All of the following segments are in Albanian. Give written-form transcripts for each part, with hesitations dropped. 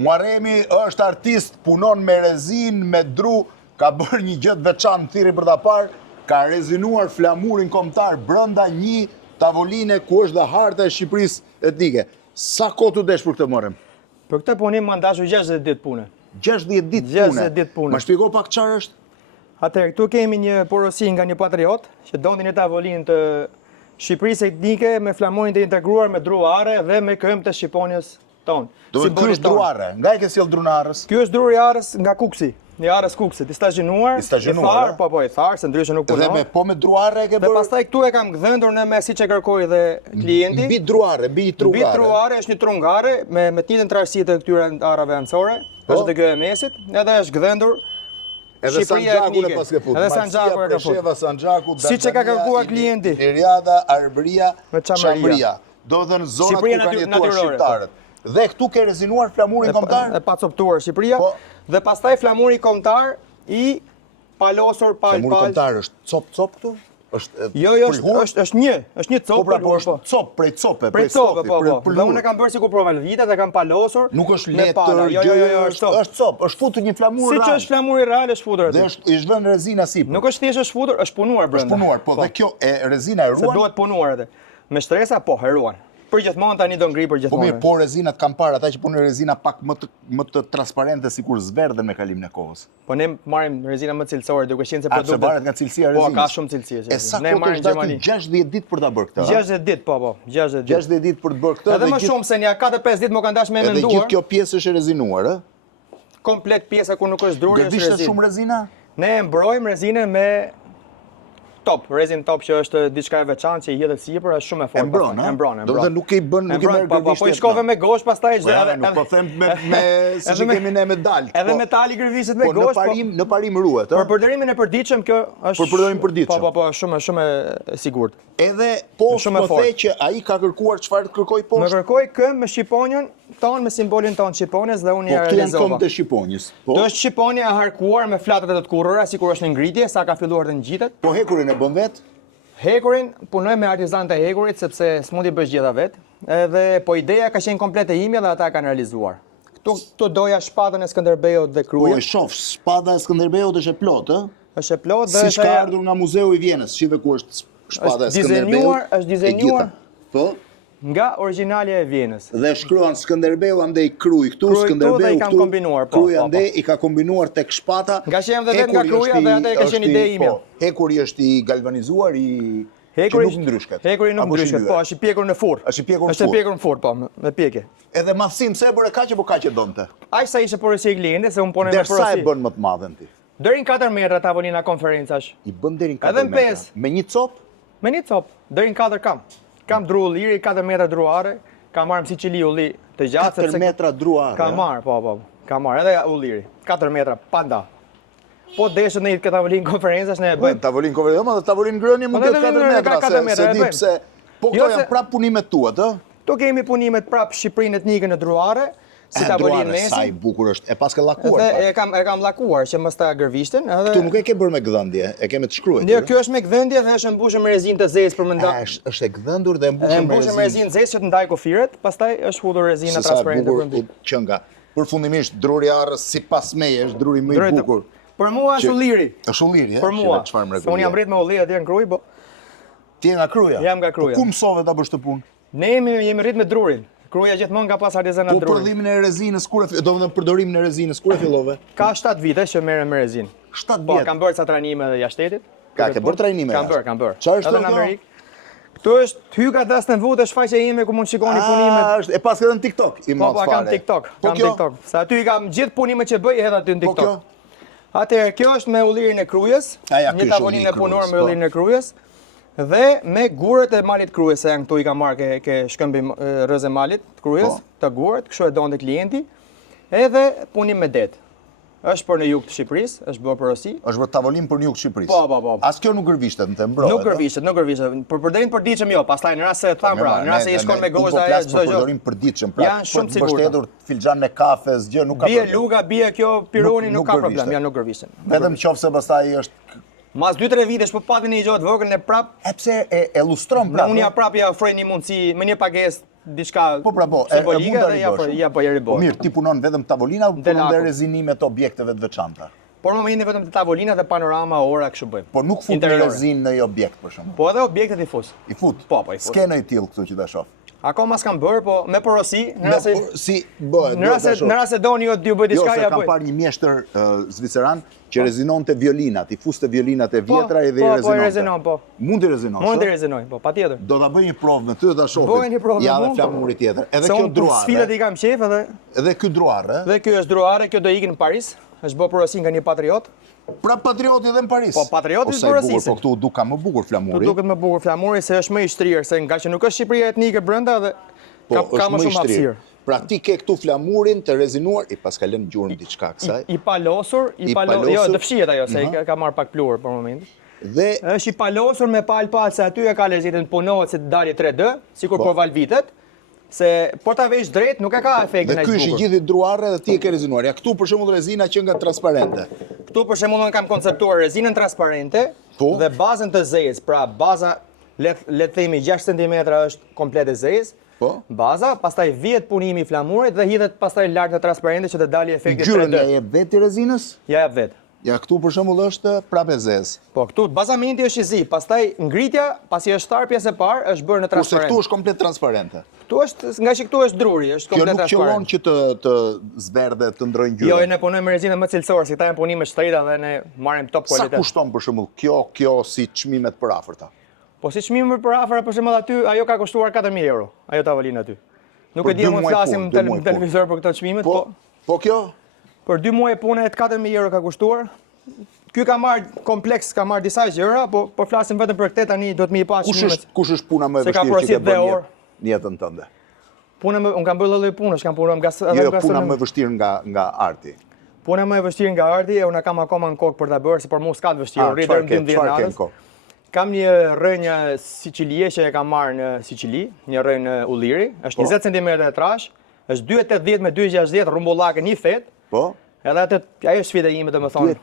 Muaremi është artist, punon me rezin, me dru, ka bërë një gjë të veçantë thirrje për ta parë, ka rezinuar flamurin kombëtar brenda një tavoline ku është dhe harta e Shqipërisë etnike. Sa kohë tu desh për këtë morëm? Për këtë punim më ndashur 60 ditë pune. 60 ditë pune. Ma shpjego pak çfarë është? Atëherë, këtu kemi një porosi nga një patriot që donte një tavolinë të Shqipërisë etnike me flamurin të integruar me dru are dhe me këmbë të Shqiponjës tonë. Do të ky është dru are. Nga e ke sjell drun arës? Ky është dru i arës nga Kuksi. Një arës Kuksit, i stazhinuar, thar, po i tharë, se ndryshe nuk punon. Dhe me druare e ke bërë? Dhe pastaj këtu e kam gdhëndur në me si që kërkoj dhe klienti. Mbi druare, mbi trungare. Mbi druare është një trungare me të njëjtën trashësi të këtyre arave anësore, është dhe kjo e mesit, edhe është gdhëndur edhe Sanxhaku e pas ke fut. Edhe Sanxhaku e ka fut. Sheva Sanxhaku, siç e ka kërkuar klienti. Iriada, Arbëria, Çamëria. Do të thënë zonat ku kanë jetuar shqiptarët. Dhe këtu ke rezinuar flamurin kombëtar? E pa coptuar Shqipëria. Dhe pastaj flamuri kombëtar i palosur pal. Flamuri kombëtar është cop këtu? Jo, është një cop. Po është cop, prej cope, prej cope, po. Dhe unë e kam bërë sikur provalvita dhe kam palosur. Nuk është letër, jo, është cop, është futur një flamur real. Siç është flamuri real është futur aty. Dhe është vënë rezina sipër. Nuk është thjesht është futur, është punuar brenda. Është punuar, po dhe kjo rezina e ruan. Se duhet punuar atë. Me shtresa po ruan. Për gjithmonë tani do ngri për gjithmonë. Po rezinat kanë parë, ata që punojnë rezina pak më të transparente sikur zverdhen me kalimin e kohës. Po ne marrim rezina më cilësore duke qenë se produktet. A varet nga cilësia e rezinës? Po ka shumë cilësi. E sa kohë është datë 60 ditë për ta bërë këtë? 60 ditë, po, 60 ditë. 60 ditë për të bërë këtë. Edhe më shumë se një 4-5 ditë më kanë dashur me menduar. Edhe gjithë kjo pjesë është e rezinuar, ë? Komplet pjesa ku nuk është druri është rezinë. Gërbishte shumë rezina? Ne e mbrojmë rezinën me top, rezin top që është diçka e veçantë që i hedhet sipër, është shumë e fortë. E mbron. Do të nuk i bën, nuk i merr gërvishtet. Po i shkove me gosh pastaj çdo. Nuk po them me siç kemi ne me dal. Edhe metali gërvishet me gosh. Po në parim ruhet, ë. Për përdorimin e përditshëm kjo është. Për përdorimin e përditshëm. Po, shumë e sigurt. Edhe poshtë po the që ai ka kërkuar çfarë të kërkoj poshtë? Më kërkoi këmbë me shqiponjën tonë, me simbolin tonë shqiponës dhe unë ja realizova. Po këtu janë këmbët e shqiponjës. Po. Do është shqiponja e harkuar me flatat e të kurrëra, sikur është në ngritje, sa ka filluar të ngjitet. Po hekurin e bën vet? Hekurin punoj me artizanët e hekurit sepse s'mundi bësh gjitha vet. Edhe po ideja ka qenë komplet e imja dhe ata kanë realizuar. Këtu doja shpatën e Skënderbeut dhe kruja. Po e shoh, shpata e Skënderbeut është e plotë, ë? Është e plotë dhe si ka ardhur nga Muzeu i Vjenës, shive ku është shpata e Skënderbeut. Është dizenjuar. Po. Nga origjinalja e Vjenës. Dhe shkruan Skënderbeu andej kruj këtu, Skënderbeu këtu. Kruj andej i ka kombinuar tek shpata. Nga që jam dhe vetë nga kruja dhe atë e ka qenë ide ime. Hekuri është i galvanizuar që nuk ndryshket. Hekuri nuk ndryshket, po, është i pjekur në furr. Është i pjekur në furr. Është i pjekur në furr, po, me pjekje. Edhe madhsim se e bëre kaq apo kaq e donte? Aq sa ishte porosia e klientit, se un punoj me porosi. Derisa e bën më të madhen ti. Deri në 4 metra tavolina konferencash. I bën deri në 4 metra. Me një cop? Me një cop, deri në 4 kam. Kam dru ulliri, 4 metra druare, kam marrë më si qili ulli të gjatë. 4 metra druare? Kam marrë, po, kam marrë, edhe ulliri, 4 metra, panda. Po deshët në këtë tavolinë konferencash ne e bëjmë. Tavolinë konferencash, ma dhe tavolinë ngrënie mund të 4 metra, se di pse. Po këto janë prap punimet tuat, ë? To kemi punimet prap Shqipërinë etnike në druare, si tavolinë mesi. Sa i bukur është, e pas ke lakuar. E kam lakuar që mos ta gërvishten. Këtu nuk e ke bërë me gdhëndje, e ke me të shkruar. Jo, kjo është me gdhëndje dhe është mbushur me rezinë të zezë për më Është e gdhëndur dhe mbushur me rezinë zezë që të ndaj kufiret, pastaj është hudhur rezina transparente për mbi. Qënga. Përfundimisht druri arrës sipas meje është druri më i bukur. Për mua është ulliri. Është ulliri, për mua. Se unë jam rrit me ullir atje në Kruj, po. Ti je nga Kruja? Jam nga Kruja. Po ku mësove ta bësh të punë? Ne jemi rrit me drurin. Kruja gjithmonë ka pas artizanat drurin. Po përdorimin e rezinës kur do të thënë përdorimin e rezinës kur e fillove? Ka 7 vite që merrem me rezinë. 7 vjet. Po kam bërë ca trajnime edhe jashtë shtetit. Ka ke bërë trajnime? Kam bërë. Çfarë është në Amerikë? Këtu është hyka dasnë vute shfaqja ime ku mund shikoni punimet. E pas edhe në TikTok i mos fare. Po kam TikTok. Sa aty kam gjithë punimet që bëj edhe aty në TikTok. Atëherë, kjo është me ullirin e krujës, një tavolinë e punuar me ullirin e krujës, dhe me gurët e malit krujës, se janë këtu i ka marrë ke shkëmbi rëzë e malit krujës, të gurët, kështu e donte klienti, edhe punim me det. Është për në jug të Shqipërisë, është bërë porosi. Është bërë tavolinë për në jug të Shqipërisë. Po. As kjo nuk gërvishtet në të mbrojë. Nuk gërvishtet. Për përdorim përditshëm jo, pastaj në rast se tham pra, në rast se i shkon me gozë ajo çdo gjë. Përdorim përditshëm, pra. Janë shumë sigurt. Mbështetur filxhan e kafes, gjë nuk ka problem. Bie luga, bie kjo pironi nuk ka problem, janë nuk gërvishten. Vetëm qofse pastaj është mas 2-3 vitesh po pati një gjë të vogël ne prap. E pse e lustron prap. Unë ja prap ja ofroj një mundësi me një pagesë diçka simbolike dhe ja po ribohet. Mirë, ti punon vetëm tavolina apo punon dhe rezinimet të objekteve të veçanta? Por më jeni vetëm të tavolina dhe panorama, ora kështu bëjmë. Po nuk fut në rezinë në objekt për shembull. Po edhe objektet i fus. I fut. Po, i fut. S'ke ndonjë tillë këtu që ta shoh. Akoma s'kam bërë, po me porosi, në në rast se doni ju t'ju bëj diçka ja bëj. Jo, se kam parë një mjeshtër zviceran që rezinonte violinat, i fuste violinat e vjetra edhe i rezinonte. Po, i rezinon, po. Mund t'i rezinonsh? Mund t'i rezinoj, po, patjetër. Do ta bëj një provë me ty ta shohim. Bëj një provë. Ja dhe flamuri tjetër. Edhe kjo druar. Sfilat i kam qef edhe. Edhe ky druar, ë? Dhe ky është druare, kjo do ikin në Paris. Është bë porosi nga një patriot. Pra patrioti edhe në Paris. Po patrioti është porosisin. Po këtu duk ka më bukur flamuri. Këtu duket më bukur flamuri se është më i shtrirë, se nga që nuk është Shqipëria etnike brenda dhe ka më shumë hapësirë. Pra ti ke këtu flamurin të rezinuar, i pas ka lënë gjurmë diçka kësaj. I palosur, jo, të fshihet ajo se ka marrë pak pluhur për momentin. Dhe është i palosur me palpal se aty e ka lezetën punohet se të dalje 3D, sikur por valvitet. Se por ta vesh drejt nuk e ka efektin ai bukur. Dhe ky është i gjithë i druarë dhe ti e ke rezinuar. Ja këtu për shembull rezina që nga transparente. Këtu për shembull unë kam konceptuar rezinën transparente dhe bazën të zezë. Pra baza le të themi 6 cm është komplet e zezë. Po. Baza, pastaj vihet punimi i flamurit dhe hidhet pastaj lart në transparente që të dalë efekti 3D. Ngjyrën ja jep vetë rezinës? Ja jep vetë. Ja këtu për shembull është prapë zezë. Po këtu bazamenti është i zi, pastaj ngritja, pasi është shtar pjesë e parë, është bërë në transparent. Kurse këtu është komplet transparente. Këtu është, nga që këtu është druri, është komplet transparent. Kjo nuk qëllon që të zverdhe, të ndrojnë ngjyrën. Jo, ne punojmë me rezinë më cilësore, si këta janë punime shtrejta dhe ne marrim top kualitet. Sa kushton për shembull kjo si çmimet për afërta? Po si çmimet për afër, për shembull aty ajo ka kushtuar 4000 euro, ajo tavolina aty. Nuk e di më flasim në televizor për këto çmimet, po. Po kjo? Për 2 muaj pune 4000 euro ka kushtuar. Ky ka marrë kompleks, ka marrë disa gjëra, po flasim vetëm për këtë tani do të më i pa çmimet. Kush është puna më e vështirë që ke bërë në jetën tënde? Unë kam bërë lloj punësh, kam punuar nga Jo, puna më e vështirë nga arti. Puna më e vështirë nga arti, unë kam akoma në kokë për ta bërë, se për mua s'ka të vështirë, rri deri në 12 natës. Kam një rrënjë Sicilie që e kam marrë në Sicili, një rrënjë ulliri, është 20 cm e trash, është 280 me 260 rrumbullake një fet. Po. Edhe atë ajo sfida ime domethënë.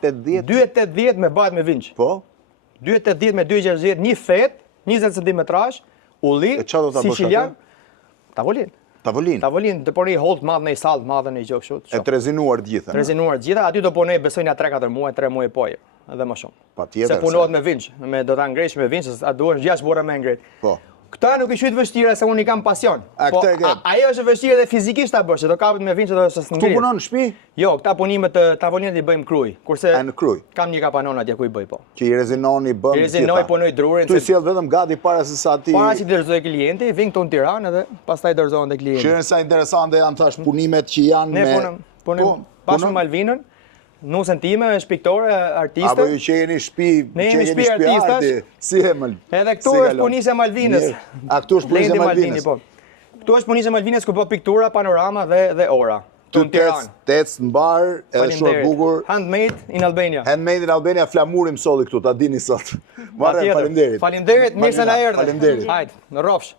280 me bëhet me vinç. Po. 280 me 260 një fet, 20 cm trash, ulli, sicilian. Tavolinë. Tavolinë, të pori hold madh në sallë, madhe në gjë kështu. E të rezinuar të gjitha. Të rezinuar të gjitha, aty do punoj besoj na 3-4 muaj, 3 muaj po, edhe më shumë. Patjetër. Se punohet me vinç, do ta ngresh me vinç, a duhesh 6 burra me ngret. Po. Këta nuk i shujt vështira se unë i kam pasion. Po, ajo është vështirë dhe fizikisht ta bësh, do kapet me vinç do të ngrihet. Tu punon në shtëpi? Jo, këta punimet të tavolinat i bëjmë kruj. Kurse në kruj. Kam një kapanon atje ku i bëj po. Që i rezinoni bën. I rezinoj, punoj drurin. Tu i sjell vetëm gati para se sa ti. Para që dorëzoj klienti, vin këtu në Tiranë dhe pastaj dorëzohen te klienti. Shërin sa interesante janë thash punimet që janë me. Ne punojmë bashkë me Malvinën. Nusën time është piktore, artiste. Apo ju që jeni shtëpi, ne jemi shtëpi artistash. Si e mal. Edhe këtu është punisa e Malvinës. A këtu është punisa e Malvinës. Po. Këtu është punisa e Malvinës ku bë piktura, panorama dhe ora. Tu në Tiranë. Tec mbar, edhe shumë bukur. Handmade in Albania. Handmade in Albania, flamuri më solli këtu, ta dini sot. Faleminderit. Faleminderit, mirë se na erdhe. Faleminderit. Hajde, në rrofsh.